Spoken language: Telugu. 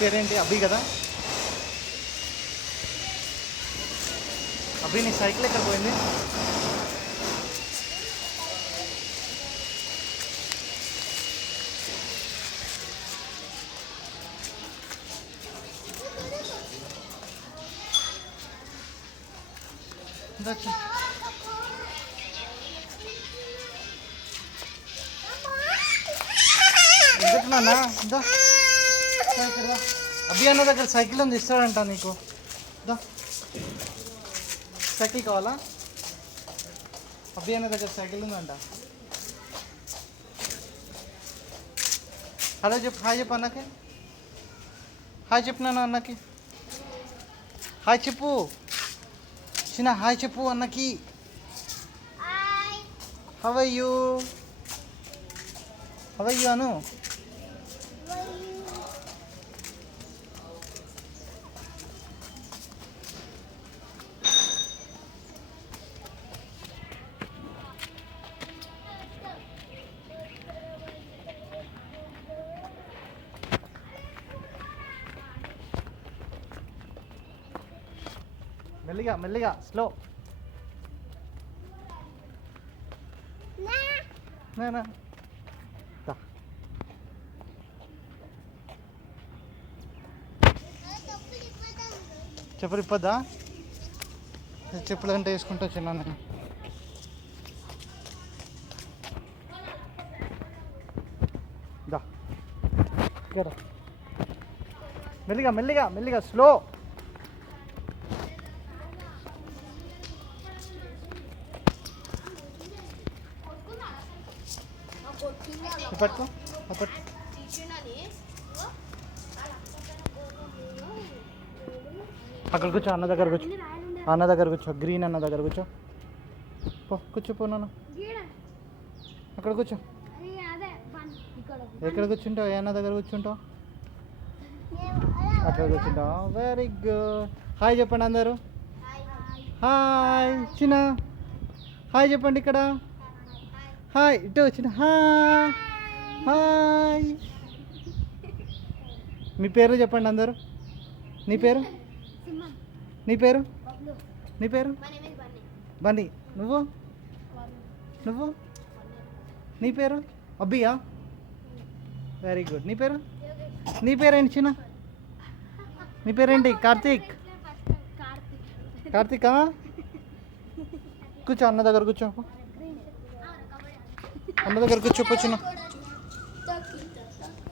పేరేంటి? అభి కదా? అభి నీ సైకిల్ ఎక్కడ పోయింది? నాన్న దా సైకిల్ దా. అభి అన్న దగ్గర సైకిల్ ఉంది, ఇస్తాడంట నీకు. దా సైకిల్ కావాలా? అభి అన్న దగ్గర సైకిల్ ఉందంట. హలో చెప్పు, హాయ్ చెప్పు అన్నకి. హాయ్ చెప్పు నాన్న అన్నకి. హాయ్ చెప్పు చిన్న, హాయ్ చెప్పు అన్నకి. How are you? How are you Anu? మెల్లిగా మెల్లిగా, స్లో. నా చెప్పులు ఇప్పద్దా? చెప్పులు అంటే వేసుకుంటూ వచ్చినా నేను. దా మెల్లిగా మెల్లిగా మెల్లిగా, స్లో. పట్టుకో పట్టు. అక్కడ కూర్చో, అన్న దగ్గర కూర్చో. అన్న దగ్గర కూర్చో, గ్రీన్ అన్న దగ్గర కూర్చో. కూర్చోపో నాన్న, అక్కడ కూర్చో. ఎక్కడ కూర్చుంటావు? ఏ అన్న దగ్గర కూర్చుంటావు? అక్కడ కూర్చుంటావు. Very good. హాయ్ చెప్పండి అందరూ. హాయ్ చిన్న, హాయ్ చెప్పండి ఇక్కడ. హాయ్ ఇటు వచ్చిన. Hi hi. మీ పేరు చెప్పండి అందరూ. నీ పేరు? నీ పేరు? నీ పేరు? బన్నీ. నువ్వు? నువ్వు? నీ పేరు? అబ్బియా? Very good. నీ పేరు? నీ పేరేంటి చిన్న? నీ పేరేంటి? కార్తీక్. కార్తీకా? కూర్చో, అన్న దగ్గర కూర్చో. అన్న దగ్గర కూర్చోపో చిన్న.